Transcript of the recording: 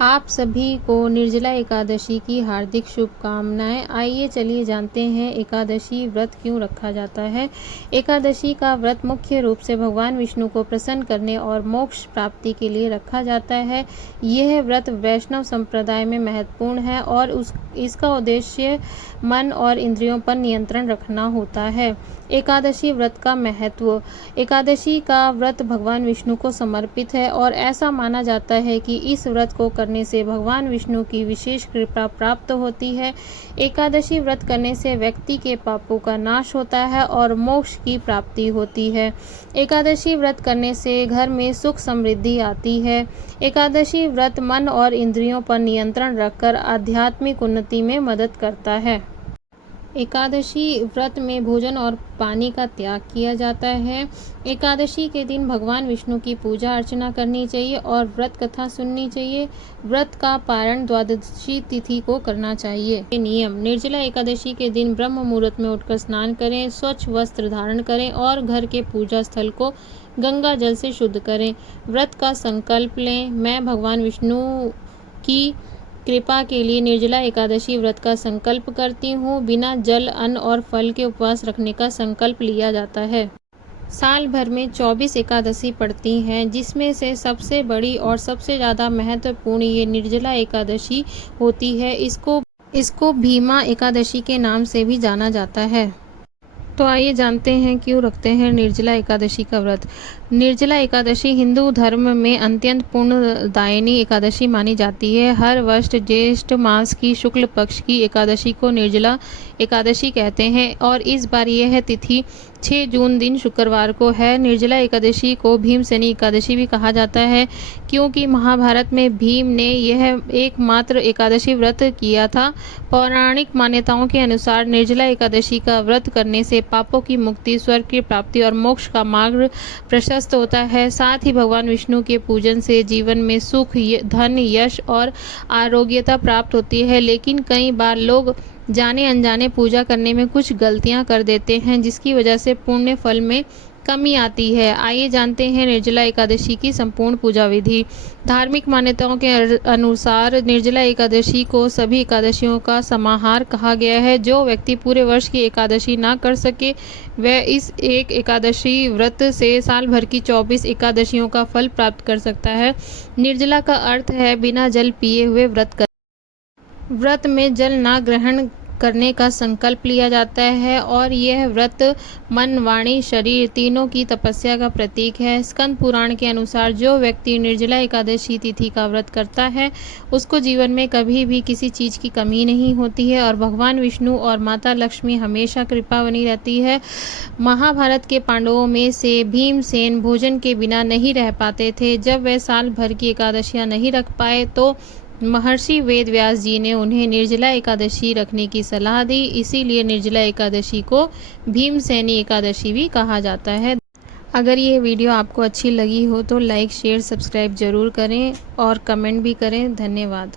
आप सभी को निर्जला एकादशी की हार्दिक शुभकामनाएं। आइए चलिए जानते हैं एकादशी व्रत क्यों रखा जाता है। एकादशी का व्रत मुख्य रूप से भगवान विष्णु को प्रसन्न करने और मोक्ष प्राप्ति के लिए रखा जाता है। यह व्रत वैष्णव संप्रदाय में महत्वपूर्ण है और इसका उद्देश्य मन और इंद्रियों पर नियंत्रण रखना होता है। एकादशी व्रत का महत्व। एकादशी का व्रत भगवान विष्णु को समर्पित है और ऐसा माना जाता है कि इस व्रत को करने से भगवान विष्णु की विशेष कृपा प्राप्त होती है। एकादशी व्रत करने से व्यक्ति के पापों का नाश होता है और मोक्ष की प्राप्ति होती है। एकादशी व्रत करने से घर में सुख समृद्धि आती है। एकादशी व्रत मन और इंद्रियों पर नियंत्रण रखकर आध्यात्मिक उन्नति में मदद करता है। एकादशी व्रत में भोजन और पानी का त्याग किया जाता है। एकादशी के दिन भगवान विष्णु की पूजा अर्चना करनी चाहिए और व्रत कथा सुननी चाहिए। व्रत का पारण द्वादशी तिथि को करना चाहिए। नियम। निर्जला एकादशी के दिन ब्रह्म मुहूर्त में उठकर स्नान करें, स्वच्छ वस्त्र धारण करें और घर के पूजा स्थल को गंगा जल से शुद्ध करें। व्रत का संकल्प लें। मैं भगवान विष्णु की कृपा के लिए निर्जला एकादशी व्रत का संकल्प करती हूँ। बिना जल, अन्न और फल के उपवास रखने का संकल्प लिया जाता है। साल भर में 24 एकादशी पड़ती हैं, जिसमें से सबसे बड़ी और सबसे ज़्यादा महत्वपूर्ण ये निर्जला एकादशी होती है। इसको भीमा एकादशी के नाम से भी जाना जाता है। तो आइए जानते हैं क्यों रखते हैं निर्जला एकादशी का व्रत। निर्जला एकादशी हिंदू धर्म में अत्यंत पुण्यदायिनी एकादशी मानी जाती है। हर वर्ष ज्येष्ठ मास की शुक्ल पक्ष की एकादशी को निर्जला एकादशी कहते हैं और इस बार यह तिथि 6 जून दिन शुक्रवार को है। निर्जला एकादशी को भीमसेनी एकादशी भी कहा जाता है, क्योंकि महाभारत में भीम ने यह एकमात्र एकादशी व्रत किया था। पौराणिक मान्यताओं के अनुसार निर्जला एकादशी का व्रत करने से पापों की मुक्ति, स्वर्ग की प्राप्ति और मोक्ष का मार्ग प्रशस्त होता है। साथ ही भगवान विष्णु के पूजन से जीवन में सुख, धन, यश और आरोग्यता प्राप्त होती है। लेकिन कई बार लोग जाने अनजाने पूजा करने में कुछ गलतियां कर देते हैं, जिसकी वजह से पुण्य फल में कमी आती है। आइए जानते हैं निर्जला एकादशी की संपूर्ण पूजा विधि। धार्मिक मान्यताओं के अनुसार निर्जला एकादशी को सभी एकादशियों का समाहार कहा गया है। जो व्यक्ति पूरे वर्ष की एकादशी ना कर सके, वह इस एक एकादशी व्रत से साल भर की 24 एकादशियों का फल प्राप्त कर सकता है। निर्जला का अर्थ है बिना जल पिए हुए व्रत कर। व्रत में जल ना ग्रहण करने का संकल्प लिया जाता है और यह व्रत मन, वाणी, शरीर तीनों की तपस्या का प्रतीक है। स्कंद पुराण के अनुसार जो व्यक्ति निर्जला एकादशी तिथि का व्रत करता है, उसको जीवन में कभी भी किसी चीज़ की कमी नहीं होती है और भगवान विष्णु और माता लक्ष्मी हमेशा कृपा बनी रहती है। महाभारत के पांडवों में से भीमसेन भोजन के बिना नहीं रह पाते थे। जब वे साल भर की एकादशियाँ नहीं रख पाए तो महर्षि वेद व्यास जी ने उन्हें निर्जला एकादशी रखने की सलाह दी। इसीलिए निर्जला एकादशी को भीमसेनी एकादशी भी कहा जाता है। अगर ये वीडियो आपको अच्छी लगी हो तो लाइक, शेयर, सब्सक्राइब जरूर करें और कमेंट भी करें। धन्यवाद।